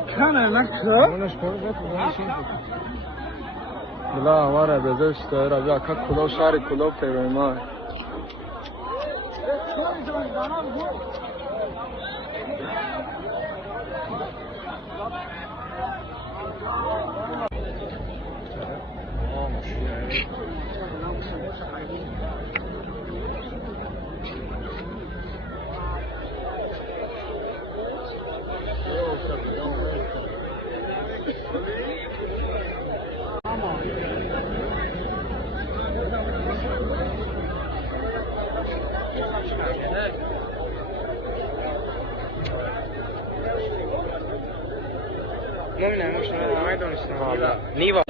کنه نکه اونش کنه بلا هواره بزشت را بیا که کلو شاری کلو پیوی ما نمیدونم شما همه دانستم نیوا